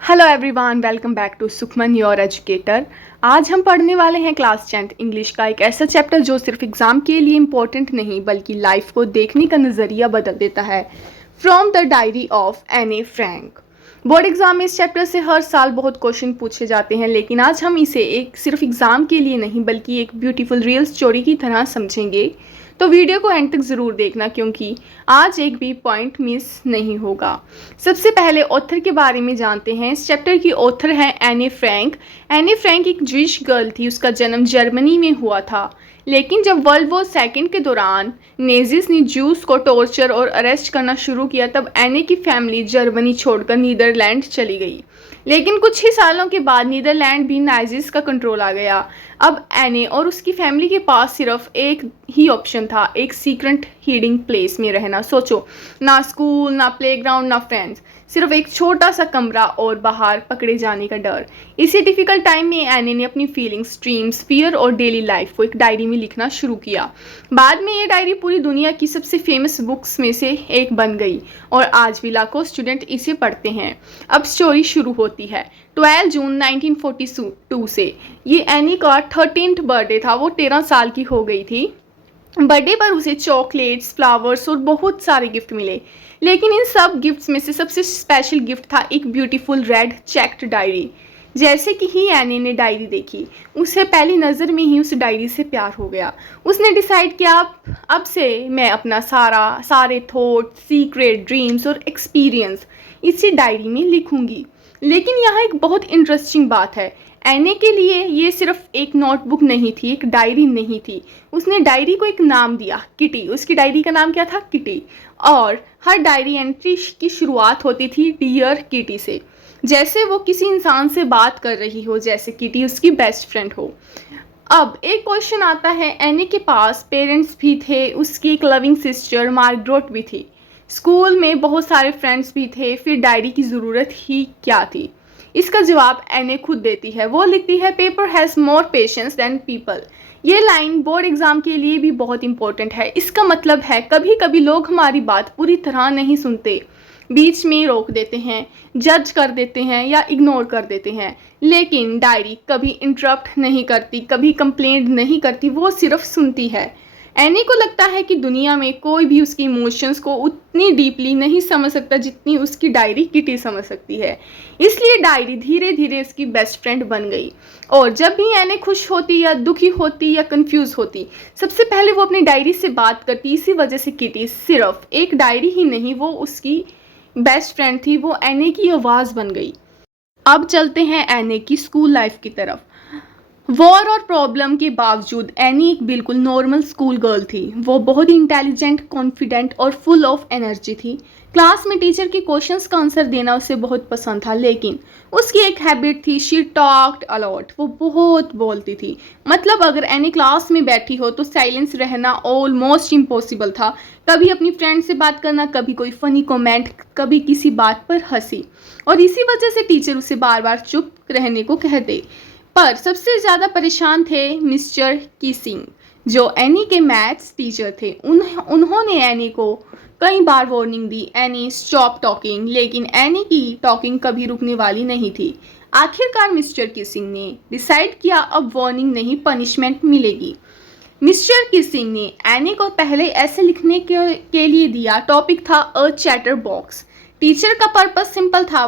Hello everyone, welcome back to Sukhman your educator. आज हम पढ़ने वाले हैं क्लास 10th इंग्लिश का एक ऐसा चैप्टर जो सिर्फ एग्ज़ाम के लिए इम्पोर्टेंट नहीं बल्कि लाइफ को देखने का नज़रिया बदल देता है। From the diary of Anne Frank. Board exam में इस चैप्टर से हर साल बहुत क्वेश्चन पूछे जाते हैं, लेकिन आज हम इसे एक सिर्फ एग्ज़ाम के लिए नहीं बल्कि एक ब्यूटीफुल रियल स्टोरी की तरह समझेंगे। तो वीडियो को एंड तक ज़रूर देखना क्योंकि आज एक भी पॉइंट मिस नहीं होगा। सबसे पहले ऑथर के बारे में जानते हैं। इस चैप्टर की ऑथर है एनी फ्रैंक। एनी फ्रैंक एक ज्यूइश गर्ल थी। उसका जन्म जर्मनी में हुआ था, लेकिन जब वर्ल्ड वॉर सेकेंड के दौरान नेजीज ने ज्यूस को टॉर्चर और अरेस्ट करना शुरू किया, तब एनी की फैमिली जर्मनी छोड़कर नीदरलैंड चली गई। लेकिन कुछ ही सालों के बाद नीदरलैंड भी नाइजीज का कंट्रोल आ गया। अब एनी और उसकी फैमिली के पास सिर्फ एक ही ऑप्शन था, एक सीक्रेट हीडिंग प्लेस में रहना। सोचो, ना स्कूल, ना प्लेग्राउंड, ना फ्रेंड्स, सिर्फ एक छोटा सा कमरा और बाहर पकड़े जाने का डर। इसी डिफिकल्ट टाइम में एनी ने अपनी फीलिंग्स, ड्रीम्स, फियर और डेली लाइफ को एक डायरी में लिखना शुरू किया। बाद में ये डायरी पूरी दुनिया की सबसे फेमस बुक्स में से एक बन गई और आज भी लाखों स्टूडेंट इसे पढ़ते हैं। अब स्टोरी शुरू होती है 12 जून 1942 से। ये एनी का 13th बर्थडे था। वो 13 साल की हो गई थी। बर्थडे पर उसे चॉकलेट्स, फ्लावर्स और बहुत सारे गिफ्ट मिले, लेकिन इन सब गिफ्ट्स में से सबसे स्पेशल गिफ्ट था एक ब्यूटीफुल रेड चेक्ड डायरी। जैसे कि ही एनी ने डायरी देखी, उसे पहली नज़र में ही उस डायरी से प्यार हो गया। उसने डिसाइड किया अब से मैं अपना सारे थॉट, सीक्रेट, ड्रीम्स और एक्सपीरियंस इसी डायरी में लिखूंगी। लेकिन यहाँ एक बहुत इंटरेस्टिंग बात है। एने के लिए ये सिर्फ एक नोटबुक नहीं थी, एक डायरी नहीं थी। उसने डायरी को एक नाम दिया, किटी। उसकी डायरी का नाम क्या था? किटी। और हर डायरी एंट्री की शुरुआत होती थी डियर किटी से, जैसे वो किसी इंसान से बात कर रही हो, जैसे किटी उसकी बेस्ट फ्रेंड हो। अब एक क्वेश्चन आता है, एने के पास पेरेंट्स भी थे, उसकी एक लविंग सिस्टर मार्गरेट भी थी, स्कूल में बहुत सारे फ्रेंड्स भी थे, फिर डायरी की ज़रूरत ही क्या थी? इसका जवाब एने खुद देती है। वो लिखती है, paper has more patience than people. ये लाइन बोर्ड एग्ज़ाम के लिए भी बहुत इंपॉर्टेंट है। इसका मतलब है कभी कभी लोग हमारी बात पूरी तरह नहीं सुनते, बीच में रोक देते हैं, जज कर देते हैं या इग्नोर कर देते हैं। लेकिन डायरी कभी इंटरप्ट नहीं करती, कभी कंप्लेंट नहीं करती, वो सिर्फ सुनती है। एनी को लगता है कि दुनिया में कोई भी उसकी इमोशंस को उतनी डीपली नहीं समझ सकता जितनी उसकी डायरी किटी समझ सकती है। इसलिए डायरी धीरे धीरे उसकी बेस्ट फ्रेंड बन गई। और जब भी एनी खुश होती या दुखी होती या कंफ्यूज होती, सबसे पहले वो अपनी डायरी से बात करती। इसी वजह से किटी सिर्फ एक डायरी ही नहीं, वो उसकी बेस्ट फ्रेंड थी। वो एनी की आवाज़ बन गई। अब चलते हैं एनी की स्कूल लाइफ की तरफ। वॉर और प्रॉब्लम के बावजूद एनी एक बिल्कुल नॉर्मल स्कूल गर्ल थी। वो बहुत ही इंटेलिजेंट, कॉन्फिडेंट और फुल ऑफ एनर्जी थी। क्लास में टीचर के क्वेश्चंस का आंसर देना उसे बहुत पसंद था, लेकिन उसकी एक हैबिट थी, शी टॉक्ड अलॉट। वो बहुत बोलती थी। मतलब अगर एनी क्लास में बैठी हो तो साइलेंस रहना ऑलमोस्ट इम्पॉसिबल था। कभी अपनी फ्रेंड से बात करना, कभी कोई फनी कमेंट, कभी किसी बात पर हंसी। और इसी वजह से टीचर उसे बार बार चुप रहने को कहते। पर सबसे ज़्यादा परेशान थे मिस्टर कीसिंग, जो एनी के मैथ्स टीचर थे। उन्होंने एनी को कई बार वार्निंग दी, एनी स्टॉप टॉकिंग, लेकिन एनी की टॉकिंग कभी रुकने वाली नहीं थी। आखिरकार मिस्टर किसिंग ने डिसाइड किया अब वार्निंग नहीं, पनिशमेंट मिलेगी। मिस्टर किसिंग ने एनी को पहले ऐसे लिखने के लिए दिया। टॉपिक था अ चैटर बॉक्स। टीचर का पर्पस सिंपल था,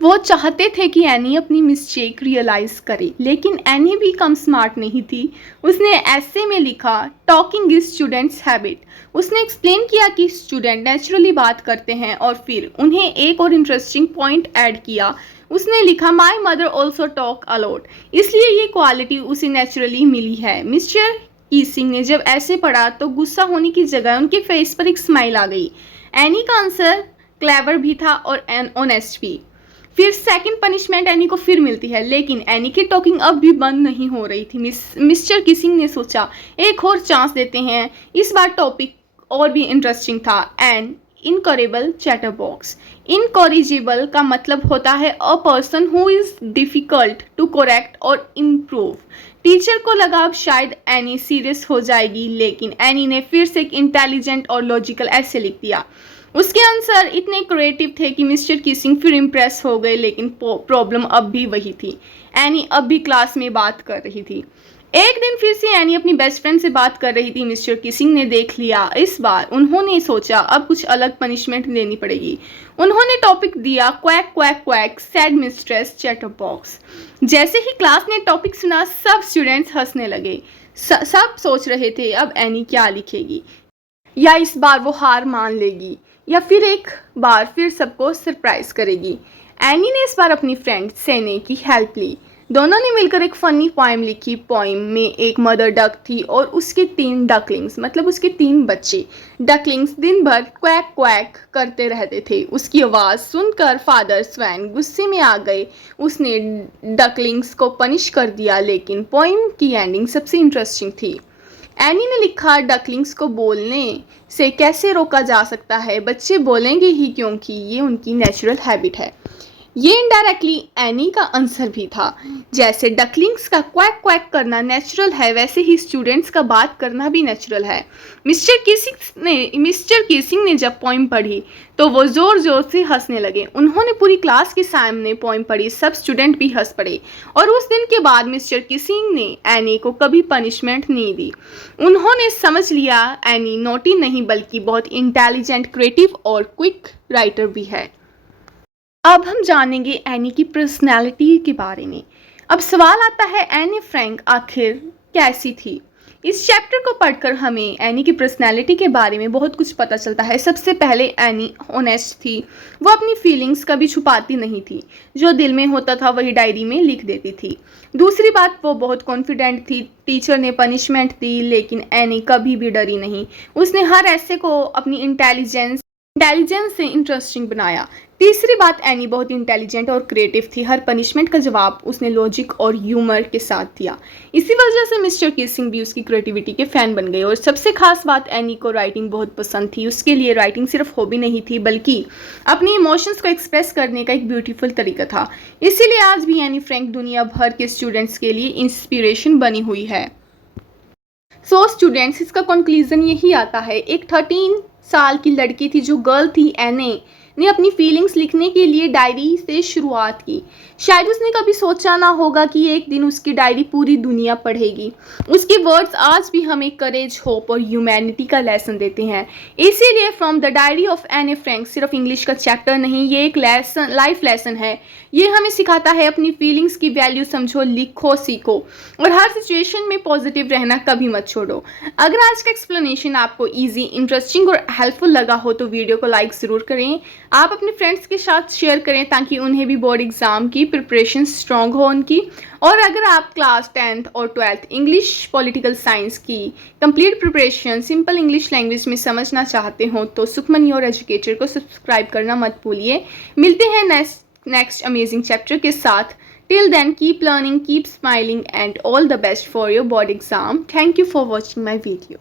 वो चाहते थे कि एनी अपनी मिस्टेक रियलाइज करे, लेकिन एनी भी कम स्मार्ट नहीं थी। उसने ऐसे में लिखा, टॉकिंग इज स्टूडेंट्स हैबिट। उसने एक्सप्लेन किया कि स्टूडेंट नेचुरली बात करते हैं, और फिर उन्हें एक और इंटरेस्टिंग पॉइंट ऐड किया। उसने लिखा, my mother also talk a lot, इसलिए ये क्वालिटी उसे नेचुरली मिली है। मिस्टर कीसिंग ने जब ऐसे पढ़ा तो गुस्सा होने की जगह उनके फेस पर एक स्माइल आ गई। एनी का आंसर क्लेवर भी था और ऑनेस्ट भी। फिर सेकंड पनिशमेंट एनी को फिर मिलती है, लेकिन एनी की टॉकिंग अब भी बंद नहीं हो रही थी। मिस्टर किसिंग ने सोचा, एक और चांस देते हैं। इस बार टॉपिक और भी इंटरेस्टिंग था, an incorrigible chatterbox. Incorrigible का मतलब होता है a person who is difficult to correct और इम्प्रूव। टीचर को लगा अब शायद एनी सीरियस हो जाएगी, लेकिन एनी ने फिर से एक इंटेलिजेंट और लॉजिकल ऐसे लिख दिया, उसके आंसर इतने क्रिएटिव थे कि मिस्टर किसिंग फिर इम्प्रेस हो गए, लेकिन प्रॉब्लम अब भी वही थी। एनी अब भी क्लास में बात कर रही थी। एक दिन फिर से एनी अपनी बेस्ट फ्रेंड से बात कर रही थी। मिस्टर किसिंग ने देख लिया। इस बार उन्होंने सोचा अब कुछ अलग पनिशमेंट देनी पड़ेगी। उन्होंने टॉपिक दिया, quack quack quack sad mistress chatter box. जैसे ही क्लास ने टॉपिक सुना, सब स्टूडेंट्स हंसने लगे। सब सोच रहे थे अब एनी क्या लिखेगी, या इस बार वो हार मान लेगी, या फिर एक बार फिर सबको सरप्राइज करेगी। एनी ने इस बार अपनी फ्रेंड सेने की हेल्प ली। दोनों ने मिलकर एक फनी पोएम लिखी। पोएम में एक मदर डक थी और उसके 3 डकलिंग्स, मतलब उसके 3 बच्चे। डकलिंग्स दिन भर क्वैक क्वैक करते रहते थे। उसकी आवाज़ सुनकर फादर स्वैन गुस्से में आ गए। उसने डकलिंग्स को पनिश कर दिया, लेकिन पोएम की एंडिंग सबसे इंटरेस्टिंग थी। एनी ने लिखा, डकलिंग्स को बोलने से कैसे रोका जा सकता है, बच्चे बोलेंगे ही क्योंकि ये उनकी नेचुरल हैबिट है। ये इनडायरेक्टली एनी का आंसर भी था। जैसे डकलिंग्स का क्वैक क्वैक करना नेचुरल है, वैसे ही स्टूडेंट्स का बात करना भी नेचुरल है। मिस्टर किसिंग ने जब पोइम पढ़ी तो वो ज़ोर ज़ोर से हंसने लगे। उन्होंने पूरी क्लास के सामने पोइम पढ़ी, सब स्टूडेंट भी हंस पड़े। और उस दिन के बाद मिस्टर किसिंग ने एनी को कभी पनिशमेंट नहीं दी। उन्होंने समझ लिया एनी नोटी नहीं बल्कि बहुत इंटेलिजेंट, क्रिएटिव और क्विक राइटर भी है। अब हम जानेंगे एनी की पर्सनैलिटी के बारे में। अब सवाल आता है, एनी फ्रैंक आखिर कैसी थी? इस चैप्टर को पढ़कर हमें एनी की पर्सनैलिटी के बारे में बहुत कुछ पता चलता है। सबसे पहले एनी ऑनेस्ट थी। वो अपनी फीलिंग्स कभी छुपाती नहीं थी। जो दिल में होता था वही डायरी में लिख देती थी। दूसरी बात, वो बहुत कॉन्फिडेंट थी। टीचर ने पनिशमेंट दी लेकिन एनी कभी भी डरी नहीं। उसने हर ऐसे को अपनी इंटेलिजेंस से इंटरेस्टिंग बनाया। तीसरी बात, एनी बहुत इंटेलिजेंट और क्रिएटिव थी। हर पनिशमेंट का जवाब उसने लॉजिक और ह्यूमर के साथ दिया। इसी वजह से मिस्टर किसिंग भी उसकी क्रिएटिविटी के फैन बन गए। और सबसे खास बात, एनी को राइटिंग बहुत पसंद थी। उसके लिए राइटिंग सिर्फ हॉबी नहीं थी बल्कि अपनी इमोशंस को एक्सप्रेस करने का एक ब्यूटीफुल तरीका था। इसीलिए आज भी एनी फ्रैंक दुनिया भर के स्टूडेंट्स के लिए इंस्पिरेशन बनी हुई है। सो स्टूडेंट्स, इसका कंक्लूजन यही आता है, एक 13 साल की लड़की थी जो गर्ल थी एनी ने अपनी फीलिंग्स लिखने के लिए डायरी से शुरुआत की। शायद उसने कभी सोचा ना होगा कि एक दिन उसकी डायरी पूरी दुनिया पढ़ेगी। उसके वर्ड्स आज भी हमें करेज, होप और ह्यूमैनिटी का लेसन देते हैं। इसीलिए from the diary of Anne Frank सिर्फ इंग्लिश का चैप्टर नहीं, ये एक लेसन, लाइफ लेसन है। ये हमें सिखाता है अपनी फीलिंग्स की वैल्यू समझो, लिखो, सीखो और हर सिचुएशन में पॉजिटिव रहना कभी मत छोड़ो। अगर आज का एक्सप्लेनेशन आपको ईजी, इंटरेस्टिंग और हेल्पफुल लगा हो तो वीडियो को लाइक ज़रूर करें। आप अपने फ्रेंड्स के साथ शेयर करें ताकि उन्हें भी बोर्ड एग्जाम की प्रिपरेशन स्ट्रॉन्ग हो उनकी। और अगर आप क्लास 10th और 12th इंग्लिश पॉलिटिकल साइंस की complete preparation simple English language में समझना चाहते हो तो सुखमन योर एजुकेटर को सब्सक्राइब करना मत भूलिए। मिलते हैं नेक्स्ट अमेजिंग चैप्टर के साथ। Till then, keep learning, keep smiling and all the best for your board exam. Thank you for watching my video.